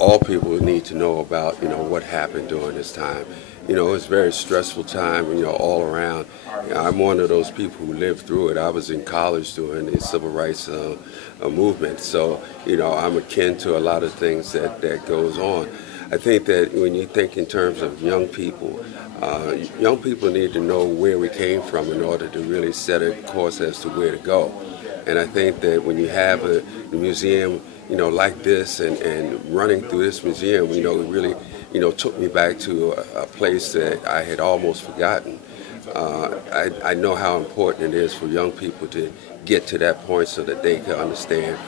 All people need to know about, what happened during this time. It's a very stressful time, all around. I'm one of those people who lived through it. I was in college during the civil rights movement, so, I'm akin to a lot of things that goes on. I think that when you think in terms of young people need to know where we came from in order to really set a course as to where to go. And I think that when you have a museum, like this and running through this museum, it really, took me back to a place that I had almost forgotten. I know how important it is for young people to get to that point so that they can understand,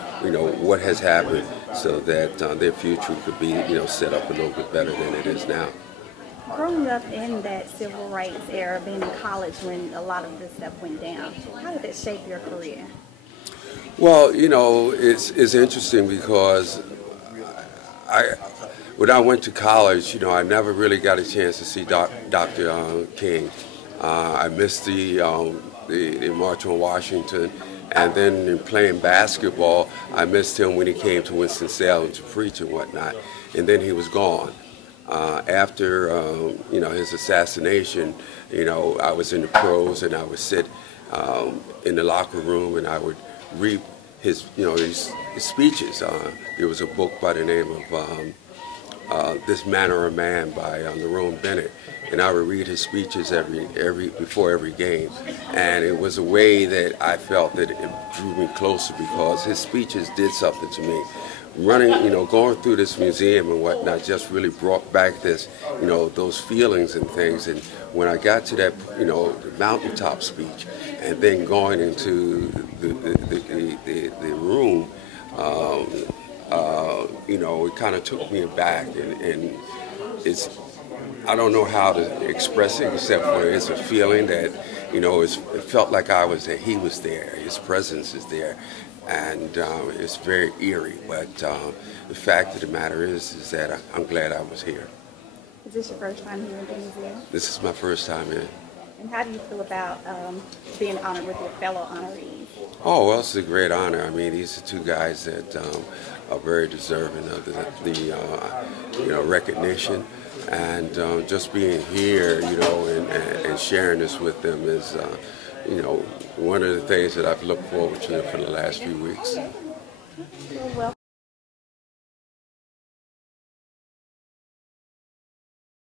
what has happened so that their future could be, set up a little bit better than it is now. Growing up in that civil rights era, being in college when a lot of this stuff went down, how did that shape your career? Well, it's interesting because when I went to college, I never really got a chance to see Dr. King. I missed the March on Washington, and then in playing basketball, I missed him when he came to Winston-Salem to preach and whatnot, and then he was gone. After his assassination, I was in the pros, and I would sit in the locker room, and I would read his speeches. There was a book by the name of This Manner of Man by Monroe Bennett, and I would read his speeches before every game, and it was a way that I felt that it drew me closer because his speeches did something to me. Going through this museum and whatnot just really brought back this, those feelings and things. And when I got to that, the mountaintop speech, and then going into the room, it kind of took me aback, and I don't know how to express it except for it's a feeling that, it felt like I was there, he was there, his presence is there. And it's very eerie, but the fact of the matter is that I'm glad I was here. Is this your first time here in the museum? This is my first time here. And how do you feel about being honored with your fellow honorees? Oh, well, it's a great honor. I mean, these are two guys that are very deserving of the recognition. And just being here, and sharing this with them is, one of the things that I've looked forward to for the last few weeks. Well,